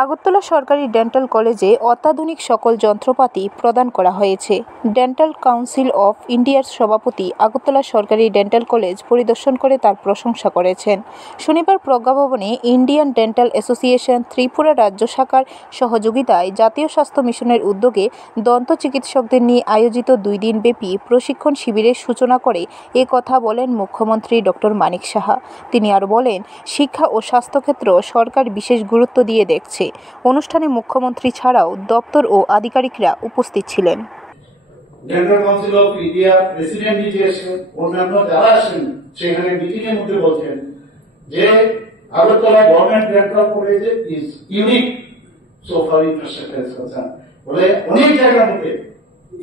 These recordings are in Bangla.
আগরতলা সরকারি ডেন্টাল কলেজে অত্যাধুনিক সকল যন্ত্রপাতি প্রদান করা হয়েছে। ডেন্টাল কাউন্সিল অফ ইন্ডিয়ার সভাপতি আগরতলা সরকারি ডেন্টাল কলেজ পরিদর্শন করে তার প্রশংসা করেছেন। শনিবার প্রজ্ঞাভবনে ইন্ডিয়ান ডেন্টাল অ্যাসোসিয়েশন ত্রিপুরা রাজ্য শাখার সহযোগিতায় জাতীয় স্বাস্থ্য মিশনের উদ্যোগে দন্ত চিকিৎসকদের নিয়ে আয়োজিত 2 দিনব্যাপী প্রশিক্ষণ শিবিরের সূচনা করে কথা বলেন মুখ্যমন্ত্রী ডক্টর মানিক সাহা। তিনি আরও বলেন, শিক্ষা ও স্বাস্থ্যক্ষেত্র সরকার বিশেষ গুরুত্ব দিয়ে দেখছে। অনুষ্ঠানে মুখ্যমন্ত্রী ছাড়াও দপ্তর ও আধিকারিকরা উপস্থিত ছিলেন। Dental council of India president অন্যান্য যারা আসেন সেখানে মিটিং এর মধ্যে বলছেন যে Agartala government dental college is unique so far infrastructure বলে অনেক জায়গার মধ্যে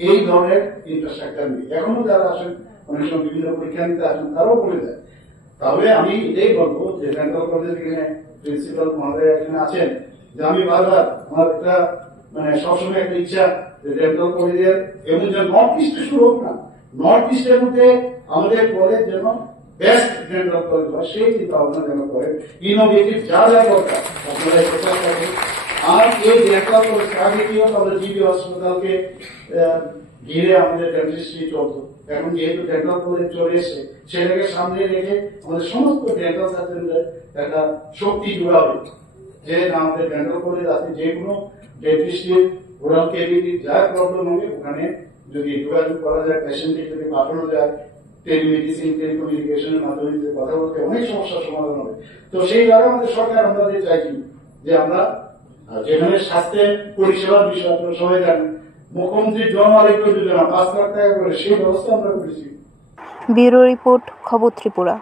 এই ধরনের ইনফ্রাস্ট্রাকচার নেই। এখনো যারা আসেন অনেক সময় বিভিন্ন পরীক্ষা নিতে আসেন তারাও বলে যায়। তাহলে আমি এটাই বলবো যে ডেন্টাল কলেজের এখানে প্রিন্সিপাল মহোদয় এখানে আছেন যে আমি বারবার আমার একটা সবসময় একটা ইচ্ছা যে ডেন্টাল কলেজের এমন যে নর্থ ইস্টে শুরু হোক না, নর্থ ইস্টের মধ্যে আমাদের কলেজ যেন বেস্ট ডেন্টাল কলেজ হয় সেই চিন্তা ভাবনা যেন করে ইনোভেটিভ যা যা দরকার আপনারা চেষ্টা করেন। আর এই ডেন্টাল কলেজ আগে কি হতো আমাদের জিবি হসপিটালকে ঘিরে আমাদের ডেন্টিস্ট্রি চলতো। এখন যেহেতু ডেন্টাল কলেজ চলে এসে সেটাকে সামনে রেখে আমাদের সমস্ত ডেন্টাল সার্জনদের একটা শক্তি জোগাবে যে আমাদের ডেন্টাল কলেজ আছে, যে কোনো ডেন্টিস্ট্রির ওরাল কেভিটি যার প্রবলেম হবে ওখানে যদি যোগাযোগ করা যায়, পেশেন্টকে যদি পাঠানো যায়, টেলিমেডিসিন টেলিকমিউনিকেশনের মাধ্যমে যদি কথা বলতে অনেক সমস্যার সমাধান হবে। তো সেই দ্বারা আমাদের সরকার আমাদের চাইছি যে আমরা যেখানে স্বাস্থ্যের পরিষেবার বিষয় আপনারা সবাই জানেন মুখ্যমন্ত্রীর জন আরোগ্য যোজনা 5 লাখ টাকা করে সেই ব্যবস্থা আমরা করেছি। ব্যুরো রিপোর্ট, খবর ত্রিপুরা।